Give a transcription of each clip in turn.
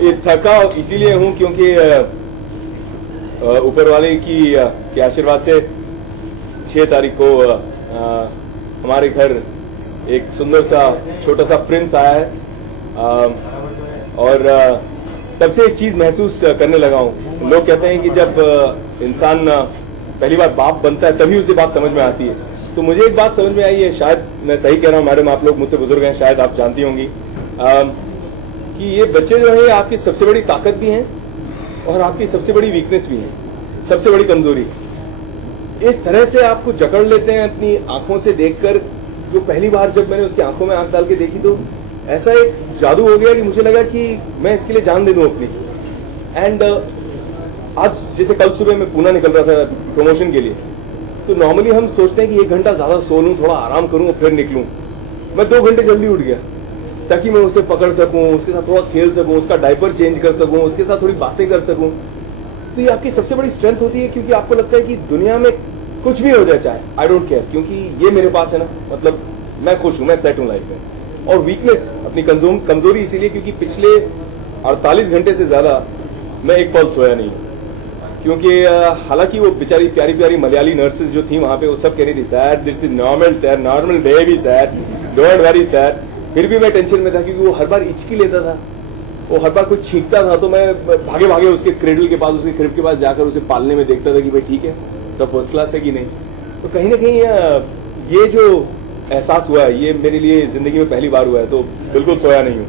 ये थका इसीलिए हूँ क्योंकि ऊपर वाले के आशीर्वाद से 6 तारीख को हमारे घर एक सुंदर सा छोटा सा प्रिंस आया है और तब से एक चीज महसूस करने लगा हूँ। लोग कहते हैं कि जब इंसान पहली बार बाप बनता है तभी उसे बात समझ में आती है। तो मुझे एक बात समझ में आई है, शायद मैं सही कह रहा हूँ मैडम, आप लोग मुझसे बुजुर्ग हैं, शायद आप जानती होंगी कि ये बच्चे जो है आपकी सबसे बड़ी ताकत भी हैं और आपकी सबसे बड़ी वीकनेस भी है, सबसे बड़ी कमजोरी। इस तरह से आपको जकड़ लेते हैं अपनी आंखों से देखकर। जो पहली बार जब मैंने उसकी आंखों में आंख डाल के देखी तो ऐसा एक जादू हो गया कि मुझे लगा कि मैं इसके लिए जान दे दूं अपनी। एंड आज जैसे कल सुबह मैं पूना निकल रहा था प्रमोशन के लिए, तो नॉर्मली हम सोचते हैं कि 1 घंटा ज्यादा सो लूं, थोड़ा आराम करूं और फिर निकलूं। मैं 2 घंटे जल्दी उठ गया ताकि मैं उसे पकड़ सकूं, उसके साथ थोड़ा खेल सकूं, उसका डायपर चेंज कर सकूं, उसके साथ थोड़ी बातें कर सकूं। तो ये आपकी सबसे बड़ी स्ट्रेंथ होती है, क्योंकि आपको लगता है कि दुनिया में कुछ भी हो जाए चाहे, आई डोंट केयर, क्योंकि ये मेरे पास है ना, मतलब मैं खुश हूं, मैं सेट हूं लाइफ में। और वीकनेस अपनी कमजोरी इसीलिए क्योंकि पिछले 48 घंटे से ज्यादा मैं एक पल सोया नहीं हूं। क्योंकि हालांकि वो बेचारी प्यारी प्यारी मलयाली नर्सेज जो थी वहां पे, वो सब कह रही थी sir this is normal sir, normal baby sir, don't worry sir. फिर भी मैं टेंशन में था क्योंकि वो हर बार इचकी लेता था, वो हर बार कुछ छींकता था, तो मैं भागे भागे उसके क्रेडल के पास, उसके क्रिब के पास जाकर उसे पालने में देखता था कि भाई ठीक है, सब फर्स्ट क्लास है कि नहीं। तो कहीं ना कहीं ये जो एहसास हुआ है ये मेरे लिए जिंदगी में पहली बार हुआ है, तो बिल्कुल सोया नहीं हूं।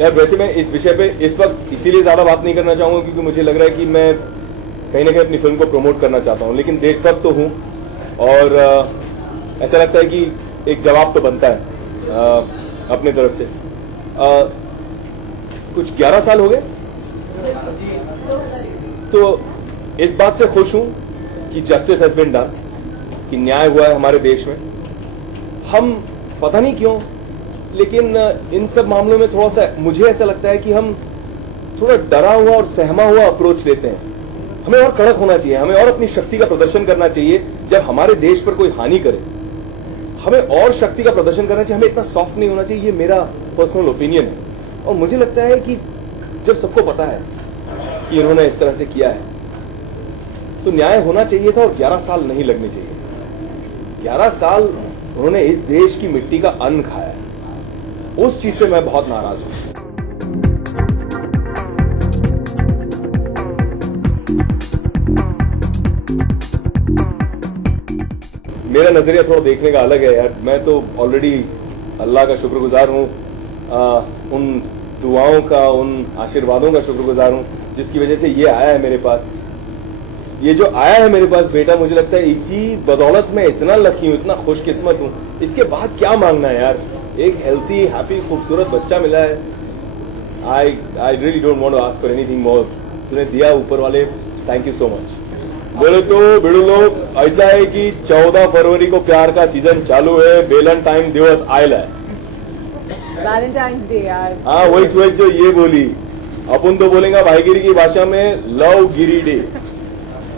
यार वैसे मैं इस विषय पे इस वक्त इसीलिए ज्यादा बात नहीं करना चाहूंगा क्योंकि मुझे लग रहा है कि मैं कहीं ना कहीं अपनी फिल्म को प्रमोट करना चाहता हूं, लेकिन देशभक्त तो हूं और ऐसा लगता है कि एक जवाब तो बनता है अपनी तरफ से। कुछ 11 साल हो गए, तो इस बात से खुश हूं कि जस्टिस हैज बीन डन, कि न्याय हुआ है हमारे देश में। हम पता नहीं क्यों, लेकिन इन सब मामलों में थोड़ा सा मुझे ऐसा लगता है कि हम थोड़ा डरा हुआ और सहमा हुआ अप्रोच लेते हैं। हमें और कड़क होना चाहिए, हमें और अपनी शक्ति का प्रदर्शन करना चाहिए। जब हमारे देश पर कोई हानि करे हमें और शक्ति का प्रदर्शन करना चाहिए, हमें इतना सॉफ्ट नहीं होना चाहिए। ये मेरा पर्सनल ओपिनियन है और मुझे लगता है कि जब सबको पता है कि इन्होंने इस तरह से किया है तो न्याय होना चाहिए था और 11 साल नहीं लगने चाहिए। 11 साल उन्होंने इस देश की मिट्टी का अन्न खाया है, उस चीज से मैं बहुत नाराज हूं। मेरा नजरिया थोड़ा देखने का अलग है यार। मैं तो ऑलरेडी अल्लाह का शुक्रगुजार हूं, उन दुआओं का, उन आशीर्वादों का शुक्रगुजार हूं जिसकी वजह से ये आया है मेरे पास। ये जो आया है मेरे पास बेटा, मुझे लगता है इसी बदौलत मैं इतना लकी हूं, इतना खुशकिस्मत हूं। इसके बाद क्या मांगना है यार, एक हेल्थी हैप्पी खूबसूरत बच्चा मिला है। I really don't want to ask for anything more. तूने दिया ऊपर वाले, थैंक यू सो मच। बोले तो बिड़ू लोग, ऐसा है कि 14 फरवरी को प्यार का सीजन चालू है, वेलेंटाइन दिवस आयल है, वैलेंटाइंस डे यार। हाँ वही जो ये बोली, अपन तो बोलेंगे भाईगिरी की भाषा में लव गिरी डे।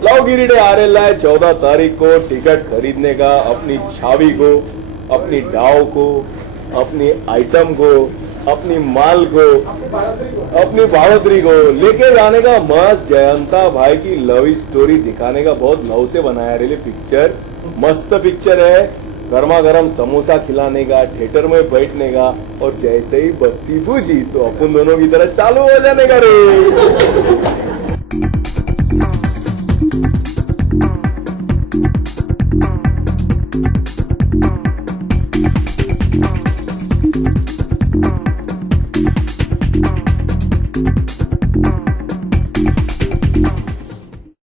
लव गिरी डे आ रहा है 14 तारीख को। टिकट खरीदने का, अपनी छावी को, अपनी डाव को, अपनी आइटम को, अपनी माल को, अपनी भावत्री को लेके जाने का, मस्त जयंता भाई की लव स्टोरी दिखाने का। बहुत लव से बनाया रे पिक्चर, मस्त पिक्चर है। गर्मा गर्म समोसा खिलाने का, थिएटर में बैठने का, और जैसे ही बत्ती बुझी तो अपन दोनों की तरह चालू हो जाने का रे।